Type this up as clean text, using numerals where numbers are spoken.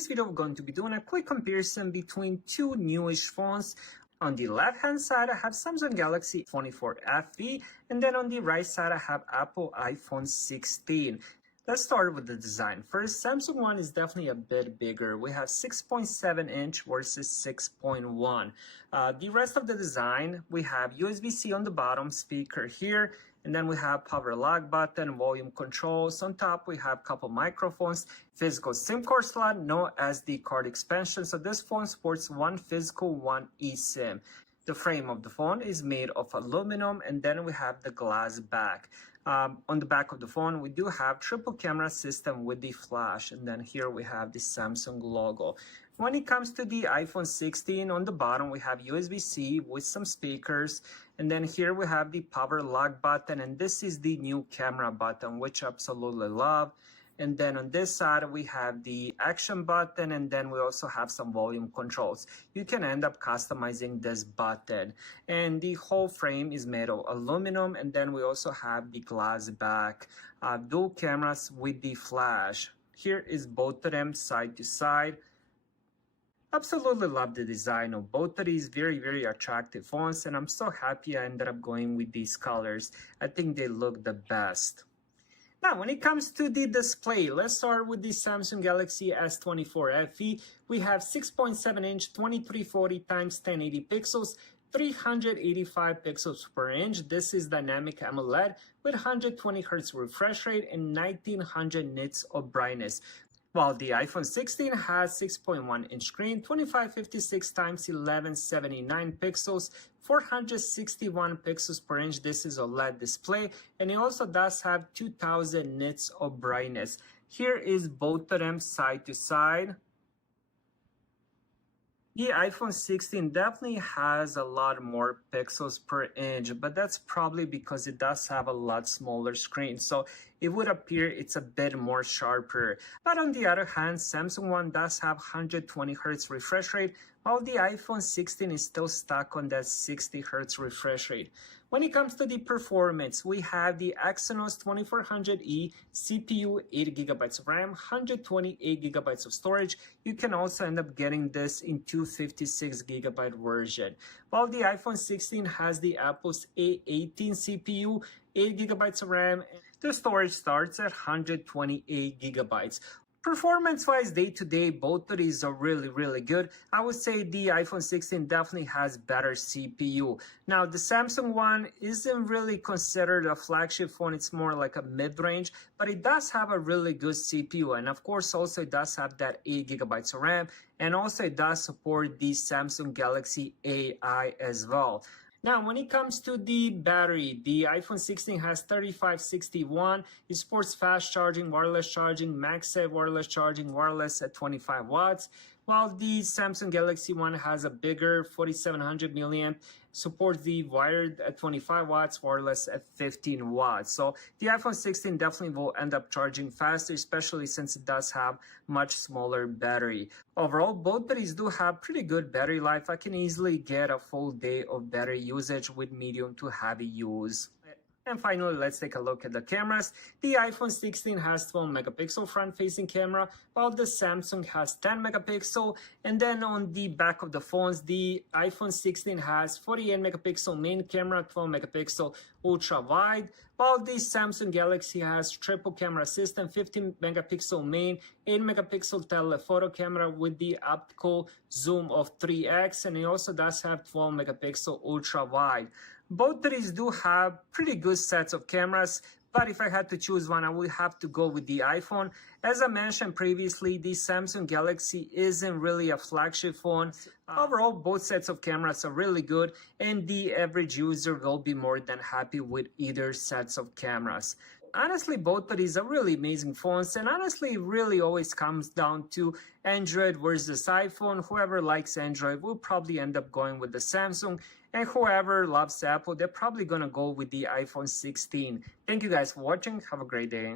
this video we're going to be doing a quick comparison between two newish phones. On the left hand side I have Samsung Galaxy S24 FE, and then on the right side I have Apple iPhone 16. Let's start with the design. First, Samsung one is definitely a bit bigger. We have 6.7 inch versus 6.1. The rest of the design, we have USB-C on the bottom, speaker here, and then we have power lock button, volume controls. On top, we have a couple microphones, physical SIM card slot, no SD card expansion. So this phone supports one physical, one eSIM. The frame of the phone is made of aluminum, and then we have the glass back. On the back of the phone, we do have triple camera system with the flash, and then here we have the Samsung logo. When it comes to the iPhone 16, on the bottom we have USB-C with some speakers, and then here we have the power lock button, and this is the new camera button, which I absolutely love. And then on this side, we have the action button, and then we also have some volume controls. You can end up customizing this button. And the whole frame is made of aluminum, and then we also have the glass back, dual cameras with the flash. Here is both of them side to side. Absolutely love the design of both of these very attractive phones, and I'm so happy I ended up going with these colors. I think they look the best. Now, when it comes to the display, let's start with the Samsung Galaxy S24 FE. We have 6.7 inch 2340 x 1080 pixels, 385 pixels per inch. This is dynamic AMOLED with 120 Hz refresh rate and 1900 nits of brightness. While the iPhone 16 has 6.1 inch screen, 2556 x 1179 pixels, 461 pixels per inch. This is OLED display, and it also does have 2000 nits of brightness. Here is both of them side to side. The iPhone 16 definitely has a lot more pixels per inch, but that's probably because it does have a lot smaller screen, so it would appear it's a bit more sharper. But on the other hand, Samsung one does have 120 Hz refresh rate, while the iPhone 16 is still stuck on that 60 Hz refresh rate. When it comes to the performance, we have the Exynos 2400E CPU, 8GB of RAM, 128GB of storage. You can also end up getting this in 256GB version. While the iPhone 16 has the Apple's A18 CPU, 8GB of RAM, the storage starts at 128GB. Performance-wise, day-to-day, both of these are really good. I would say the iPhone 16 definitely has better CPU. Now, the Samsung one isn't really considered a flagship phone. It's more like a mid-range, but it does have a really good CPU. And of course, also it does have that 8GB of RAM, and also it does support the Samsung Galaxy AI as well. Now, when it comes to the battery, the iPhone 16 has 3561. It supports fast charging, wireless charging, MagSafe wireless charging, wireless at 25 watts. While the Samsung Galaxy one has a bigger 4700 milliamp, supports the wired at 25 watts, wireless at 15 watts. So the iPhone 16 definitely will end up charging faster, especially since it does have much smaller battery. Overall, both batteries do have pretty good battery life. I can easily get a full day of battery usage with medium to heavy use. And finally, let's take a look at the cameras. The iPhone 16 has 12 megapixel front-facing camera, while the Samsung has 10 megapixel. And then on the back of the phones, the iPhone 16 has 48 megapixel main camera, 12 megapixel ultra wide, while the Samsung Galaxy has triple camera system, 15 megapixel main, 8 megapixel telephoto camera with the optical zoom of 3x, and it also does have 12 megapixel ultra wide. Both of these do have pretty good sets of cameras, but if I had to choose one, I would have to go with the iPhone. As I mentioned previously, the Samsung Galaxy isn't really a flagship phone. Overall, both sets of cameras are really good, and the average user will be more than happy with either sets of cameras. Honestly, both of these are really amazing phones, and honestly, it really always comes down to Android versus iPhone. Whoever likes Android will probably end up going with the Samsung, and whoever loves Apple, they're probably gonna go with the iPhone 16. Thank you guys for watching. Have a great day.